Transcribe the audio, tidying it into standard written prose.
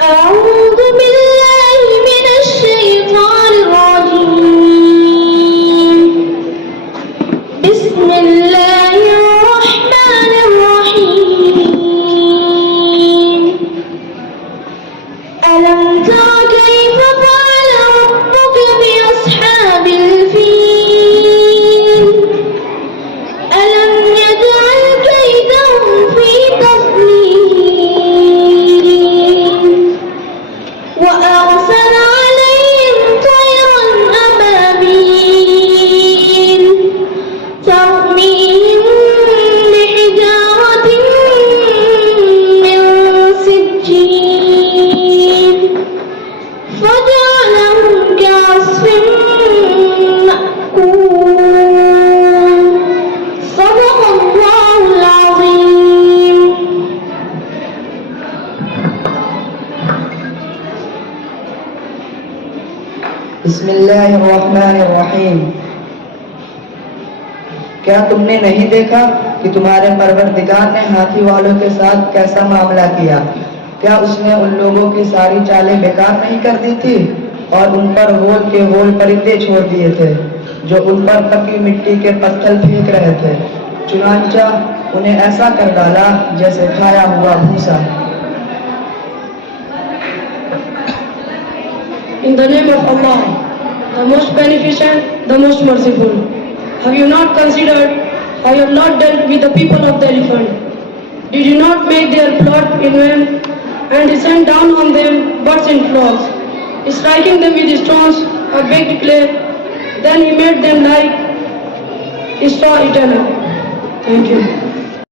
أعوذ بالله من الشيطان الرجيم. بسم الله الرحمن الرحيم. ألم تر كيف فعل ربك بأصحاب الفيل؟ ألم يجعل كيدهم في تضليل وأرسل عليهم طيرا أبابيل ترميهم بحجارة من سجيل فجعلهم كعصف مأكول. صدق الله العظيم. बिस्मिल्लाहिर्रहमानिर्रहीम। क्या तुमने नहीं देखा कि तुम्हारे परवरदिगार ने हाथी वालों के साथ कैसा मामला किया? क्या उसने उन लोगों की सारी चालें बेकार नहीं कर दी थी और उन पर होल के होल परिंदे छोड़ दिए थे जो उन पर पकी मिट्टी के पत्थर फेंक रहे थे। चुनांचा उन्हें ऐसा कर डाला जैसे खाया हुआ भूसा। In the name of Allah, the most beneficent, the most merciful. Have you not considered how your Lord dealt with the people of the elephant? Did you not make their plot in vain and descend down on them birds in flocks, striking them with stones or baked clay? Then he made them like straw eternal. Thank you.